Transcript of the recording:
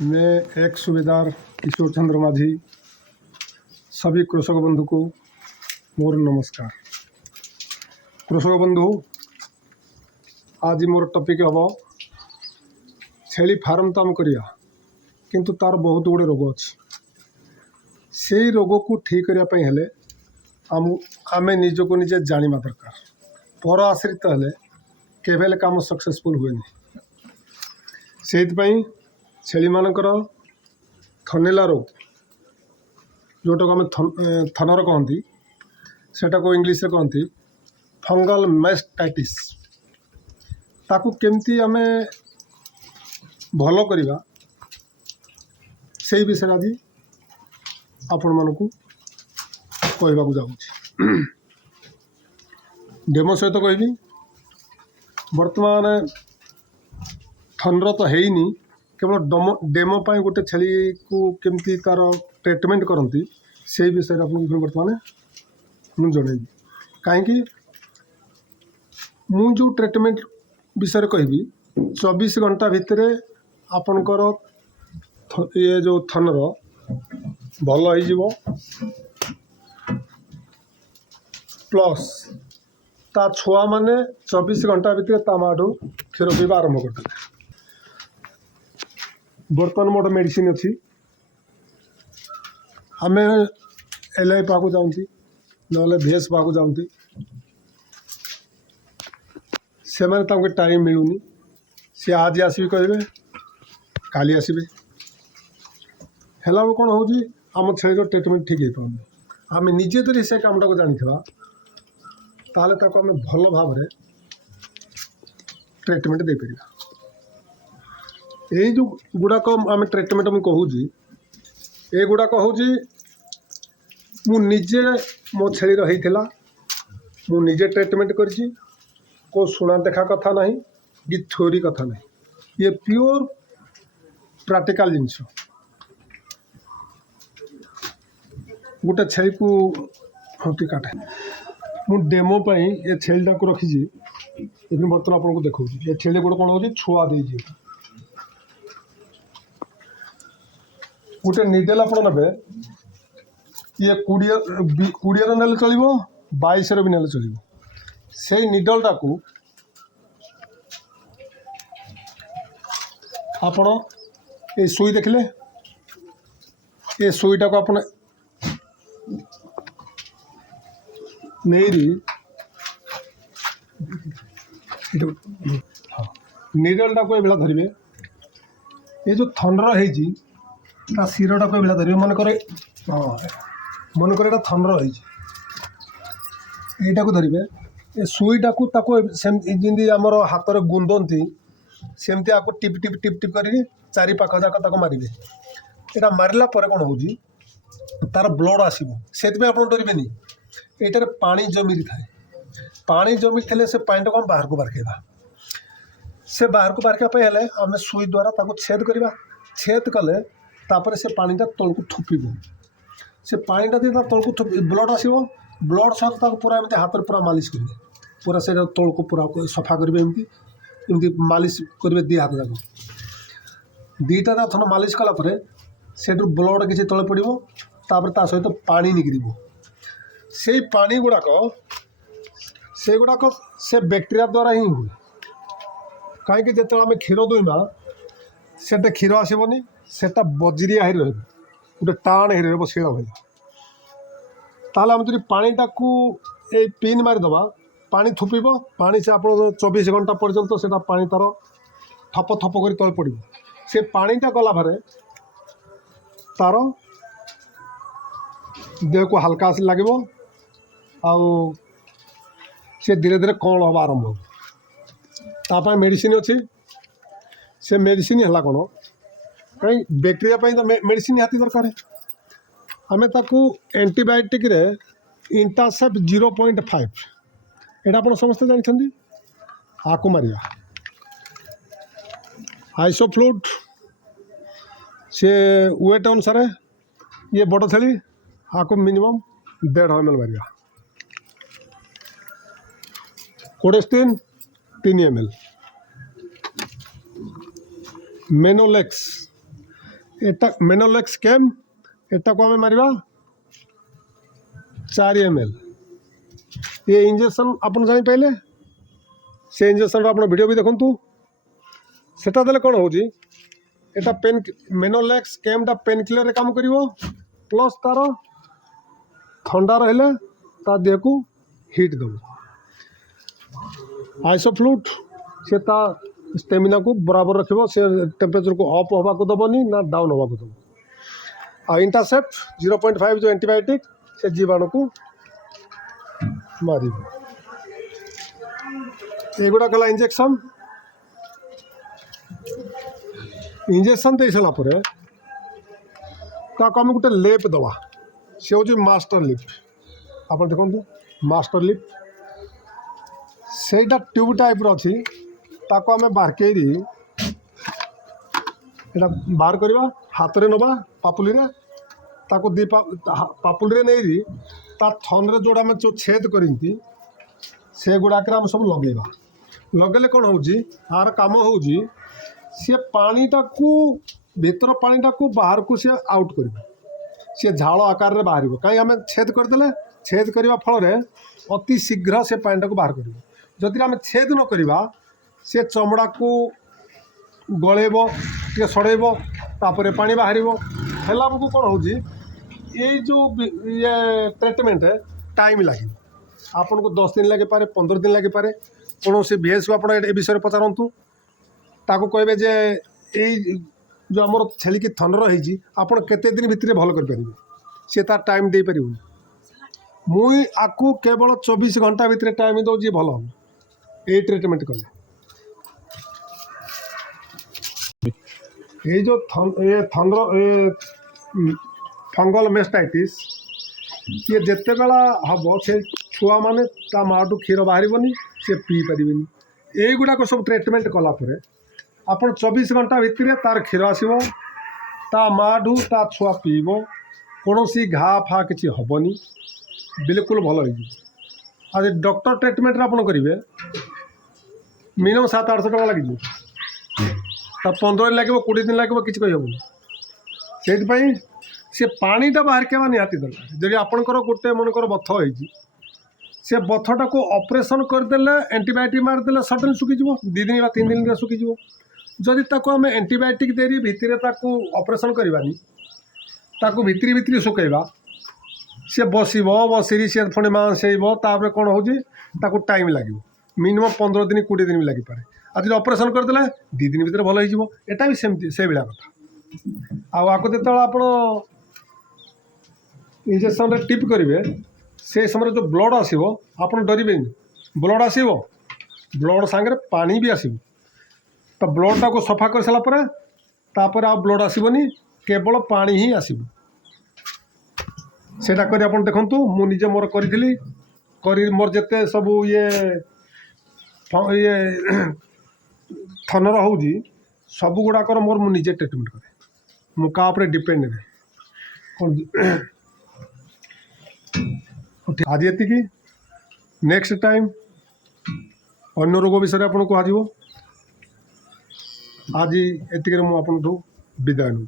मैं एक सूबेदार किशोर चंद्र माझी सभी कृषक बंधु को मोर नमस्कार। कृषक बंधु आज मोर टॉपिक हम छेली फार्म तो आम करिया किंतु तार बहुत गुड़े रोग अच्छी से रोग को ठीक करने हेले आम निज को निजे जाना दरकार। पर आश्रित हेले केवेल काम सक्सेसफुल हुए से छेली मानकर थनेला रोग जोटा को आम थनर कहती सेटा को इंग्लिश रे कहती फंगल मैस्टाइटिस ताकू केमती आमे भलो करिबा से विषय आज आपण मानकू कहवा जाऊँ डेमो सहित कहबी। वर्तमान थनर तो हैनी केवल डेमो पाई गोटे छेली को केमती तार ट्रीटमेंट करती से विषय आपको बर्तमान मुझे जनइबी। कहीं मु जो ट्रीटमेंट विषय कहबी 24 घंटा भितर आपणकर ये जो थनर भल हो प्लस ता छुआ माने 24 घंटा भितर ता माठू क्षीर पीवा आरंभ करते। बर्तमान मोटे मेडिसिन अच्छी आम LI पाक जाऊँगी ना VS पाक जाऊँगी से मैंने टाइम मिलूनी सी आज आसबि कहे काली आसबे है कौन हो आम छेली ट्रीटमेंट ठीक है पाने आम निजे तो से काम टाक जानी ताले ताको आम भल भाव ट्रीटमेंट दे पार। यही जो गुड़ाक आम ट्रीटमेंट मुझे कहूँ ये गुड़ाक हूँ मुझे मो छेली रहीला मुझे ट्रीटमेंट करी को शुणा देखा कथा नहीं कि थ्योरी कथा नहीं ये प्योर प्रैक्टिकल जिनस गोटे छेली को हंती काटे मु डेमो पाई ये छेलीटा को रखी बर्तमान आपको देखा ये छेली गोटे कौन हो छुआ दे गोटे निडेल आप ने ये 20 नेले चलो 22 भी नेले चलो से निडलटा को आपण ये सुई देखले ये सुईटा को आप नहीं निडलटा को ये धरवे ये जो थनर है शिरटा को ये धरवे मनकर मनकर थनर है धरवे ये सुईटा को जमी आमर हाथ में गुंदती सेमती आपको टिप टिप टिप टिप कर चारि पाख जाक मारे यहाँ मारला कौन हो तार ब्लड आसो से आप डरबे ये पानी जमी थाए पानी जमी थे से पानी को बाहर को बारखेबा से बाहर को बारखापे आम सुई द्वारा छेद करवा छेद कले तापर से पानीटा तल को थुपिब से पानीटा तल को ब्लड आसो ब्लड सहित पूरा एमती हाथ में पूरा मालिश करेंगे पूरा से तल को पूरा सफा करेंगे एमती मालिश करेंगे दी हाथ जाक दीटा थन मालिश कलापर से ब्लड किसी तले पड़ो तापर ता सहित पानी निकल से पानी गुड़ाक से बैक्टेरिया द्वारा ही हुए कहीं जो आम क्षीर दुईमा से क्षीर आसबनी से बजरिया ही रहे गोटे टाण ही रही शिल भाई ताल आम जो पानीटा को ये पिन मारिदे पानी थुपिब पानी से आप 24 घंटा पर्यंत से पानी तार थप थप कर तले पड़ से पानीटा गला भरे तार देह को हल्का लगे आउ से धीरे धीरे कौन हम आरंभ हो तापाई मेडिसिन अच्छी से मेडिसिन है कौन कहीं बैक्टेरिया तो मेडिसिन निहाती दरकार है आम ताकू एंटीबायोटिक रे इंटासेप 0.5 यहाँ आप समस्ते जानते आकु मारिया आइसोफ्लूट से वेट अनुसार ये बड़ छेली आकु मिनिमम 1.5 ml मारिया कोडेस्टिन 3 ml मेनोलेक्स एटा मेनोलेक्स कैम एटा को आम मारिबा 4 ml ये इंजेक्शन आपन जानी पाइले से इंजेक्शन आप वीडियो भी देखु सेटा देले कौन होजी एटा पेन मेनोलेक्स कैमटा पेन किलर रे काम करिवो प्लस तार ठंडा रहिले ता देह को हिट दब आइसोफ्लूट से ता स्टेमिना को बराबर रखिबो से टेम्परेचर को अप होबा को दबनी ना डाउन होबा को दब आ इंटासेप्ट 0.5 जो एंटीबायोटिक से जीवाणु को मारिबो एगुड़ा कला इंजेक्शन इंजेक्शन दे सारा पर ताको हम गोटे लेप दवा से हूँ मास्टर लिप आप देखो मास्टर लिप सेटा ट्यूब टाइप अच्छी ताको आम बारके बाहर करवा हाथ में नवा पापुली रे ताको दी पापुली नहीं ता थन रे जोड़ा आम जो छेद करती से गुड़ाक आम सब लगेगा लगेले कौन हो यार काम हो सी पानीटा को भीतर पानीटा को बाहर को सी आउट कर सी झाड़ आकार रे बाहर कहीं आम छेद करदे छेद करने फल अति शीघ्र से पानीटा को बाहर कर जदि आम छेद न करवा सी चमड़ा को गलेब टे सड़ेब तापर पानी बाहर है कौन हो जो ये ट्रीटमेंट टाइम लगे आपन को 10 दिन लगे पारे 15 दिन लगे पारे कौन से VS को आप विषय पचारतु ताको कहबे जे यही जो आमर छेली की थन रही आपड़ केते दिन भितर भल कर सी तार टाइम दे पार मुई आकु केवल 24 घंटा भितर टाइम दौर भल हम यही ट्रीटमेंट कले ये जो थन फंगल मेस्टाइटिस ये जिते बेला हम से छुआ मैंने ता माठू क्षीर बाहर सी पी पारे युड़ाक सब ट्रीटमेंट कलापर आप 24 घंटा भितर तार क्षीर आसो ता माठू ता छुआ पीब कौन सी घा फा कि हेनी बिल्कुल भल हो डॉक्टर ट्रीटमेंट आप करेंगे मिनिमम 700-800 टका लगे 15 दिन लगे 20 दिन लगे कि कहीहबनी से पानीटा बाहर के निहाती दरकार जब आपंकर गोटे मनकर बथ से बथटा को ऑपरेशन करदे एंटीबायोटिक मारदे सडन सुखीज 2 दिन या 3 दिन सुखीज जदि आम एंटीबायोटिक दे भितर ऑपरेशन करवानी ताकू भितरी भितरी सुखैबा सी बसरी सी पुणी मांस होपर कौन हो टाइम लगे मिनिमम 15 दिन 20 दिन भी लगे पारे आज ऑपरेशन करदे 2 दिन भितर भल होटा भी सेमती से भाया कथा आपको जो आप इंजेक्शन रे टिप करेंगे से समय जो ब्लड आसो आप डरबे ब्लड आसो ब्लड सांगे पानी भी आसो तो ब्लडटा को सफा कर सारापर आ ब्लड आसबनी केवल पानी ही आसो सेटा कर आप देखु मुझे मोर करी मोर जिते सब ये थनर हो सब गुड़ाकर मोर मुझे ट्रीटमेंट करे मुझे डिपेंड आज ये नेक्स्ट टाइम अन्य रोग विषय आपको कह आज ये मुझे विदाय नौ।